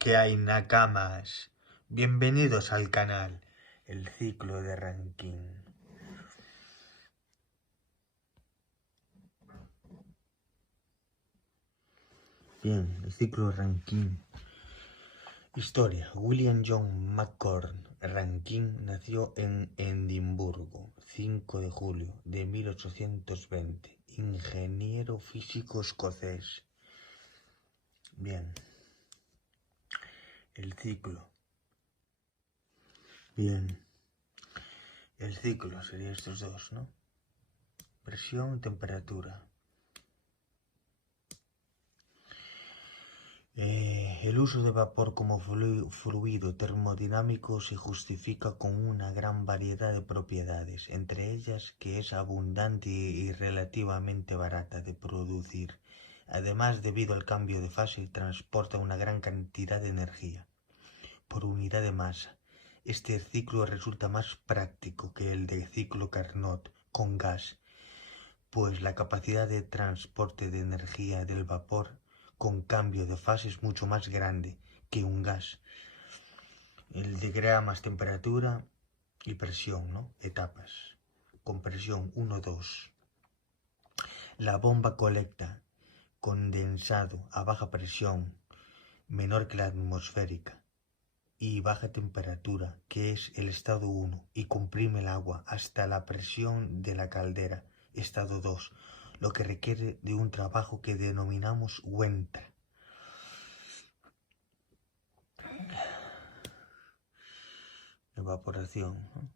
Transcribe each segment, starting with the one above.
¿Qué hay, nakamas? Bienvenidos al canal, el ciclo de Rankine. Bien, el ciclo de Rankine. Historia. William John McCord Rankine nació en Edimburgo, 5 de julio de 1820. Ingeniero físico escocés. Bien. El ciclo. Bien. El ciclo sería estos dos, ¿no? Presión y temperatura. El uso de vapor como fluido termodinámico se justifica con una gran variedad de propiedades, entre ellas que es abundante y relativamente barata de producir. Además, debido al cambio de fase, transporta una gran cantidad de energía por unidad de masa. Este ciclo resulta más práctico que el de ciclo Carnot con gas, pues la capacidad de transporte de energía del vapor con cambio de fase es mucho más grande que un gas. El diagrama temperatura y presión, ¿no? Etapas. Con presión 1, 2. La bomba colecta condensado a baja presión, menor que la atmosférica, y baja temperatura, que es el estado 1, y comprime el agua hasta la presión de la caldera, estado 2, lo que requiere de un trabajo que denominamos Wenta. Evaporación, ¿no?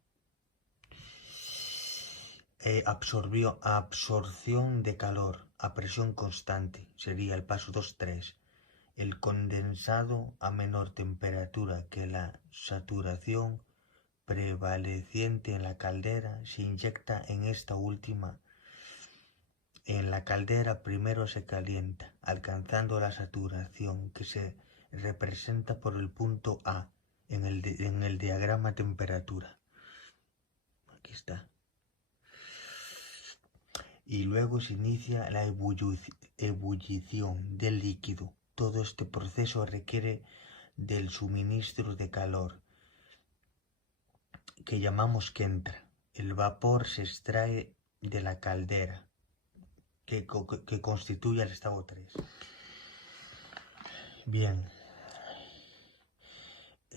Absorción de calor a presión constante, sería el paso 2-3. El condensado a menor temperatura que la saturación prevaleciente en la caldera se inyecta en esta última. En la caldera primero se calienta, alcanzando la saturación que se representa por el punto A en el diagrama temperatura. Aquí está. Y luego se inicia la ebullición del líquido. Todo este proceso requiere del suministro de calor, que llamamos que entra. El vapor se extrae de la caldera, que constituye el estado 3. Bien.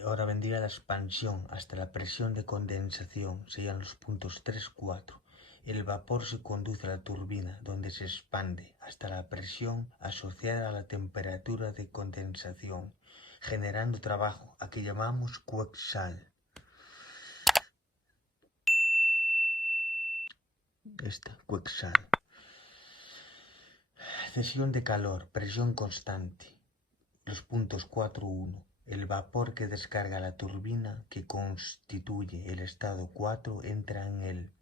Ahora vendría la expansión hasta la presión de condensación, serían los puntos 3-4. El vapor se conduce a la turbina, donde se expande hasta la presión asociada a la temperatura de condensación, generando trabajo, a que llamamos Quetzal. Quetzal. Cesión de calor, presión constante, los puntos 4-1. El vapor que descarga la turbina, que constituye el estado 4, entra en el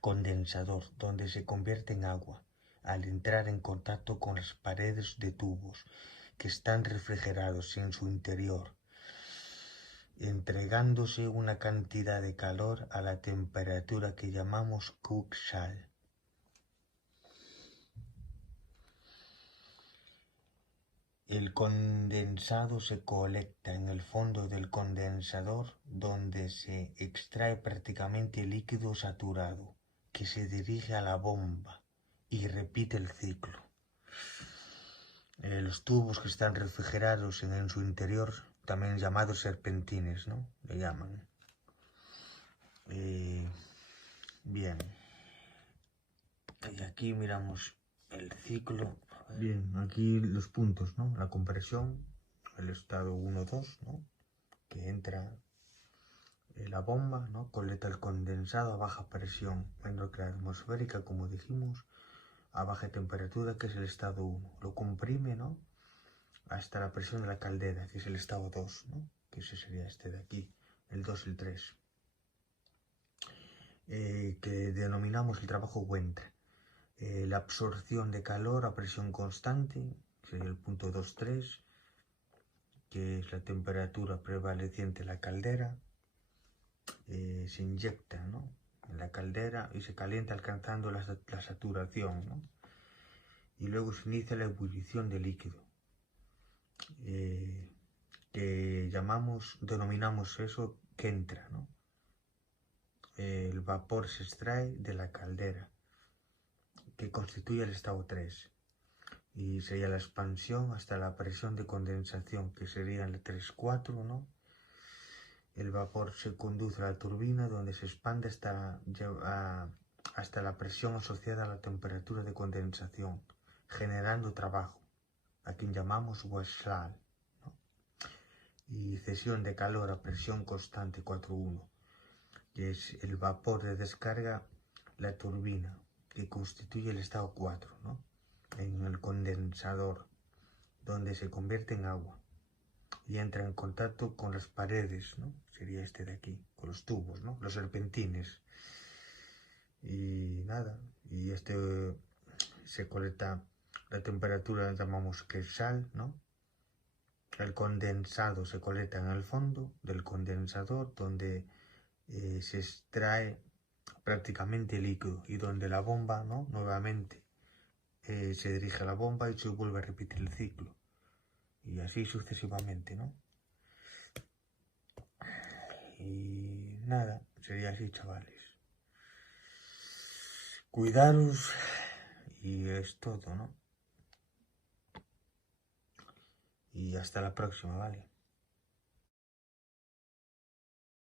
condensador, donde se convierte en agua al entrar en contacto con las paredes de tubos que están refrigerados en su interior, entregándose una cantidad de calor a la temperatura que llamamos Quetzal. El condensado se colecta en el fondo del condensador, donde se extrae prácticamente líquido saturado, que se dirige a la bomba y repite el ciclo. Los tubos que están refrigerados en su interior, también llamados serpentines, ¿no? Le llaman. Bien. Y aquí miramos el ciclo. Bien, aquí los puntos, ¿no? La compresión, el estado 1-2, ¿no? Que entra la bomba, ¿no? Colecta el condensado a baja presión, menor que la atmosférica, como dijimos, a baja temperatura, que es el estado 1. Lo comprime, ¿no? Hasta la presión de la caldera, que es el estado 2, ¿no? Que ese sería este de aquí, el 2 y el 3. Que denominamos el trabajo Wenta. La absorción de calor a presión constante, sería el punto 2-3, que es la temperatura prevaleciente en la caldera. Se inyecta, ¿no? En la caldera y se calienta alcanzando la saturación, ¿no? Y luego se inicia la ebullición del líquido. que denominamos eso que entra, ¿no? El vapor se extrae de la caldera, que constituye el estado 3, y sería la expansión hasta la presión de condensación, que sería el 3-4, ¿no? El vapor se conduce a la turbina, donde se expande hasta la presión asociada a la temperatura de condensación, generando trabajo, a quien llamamos Westphal, ¿no? Y cesión de calor a presión constante 4-1, que es el vapor de descarga, la turbina, que constituye el estado 4, ¿no? En el condensador, donde se convierte en agua y entra en contacto con las paredes, ¿no? Sería este de aquí, con los tubos, ¿no? Los serpentines. Y nada, y se colecta la temperatura, llamamos que es sal, ¿no? El condensado se colecta en el fondo del condensador, donde se extrae prácticamente líquido, y donde la bomba, ¿no? Nuevamente se dirige a la bomba y se vuelve a repetir el ciclo, y así sucesivamente, ¿no? Y nada, sería así, chavales. Cuidaros y es todo, ¿no? Y hasta la próxima, ¿vale?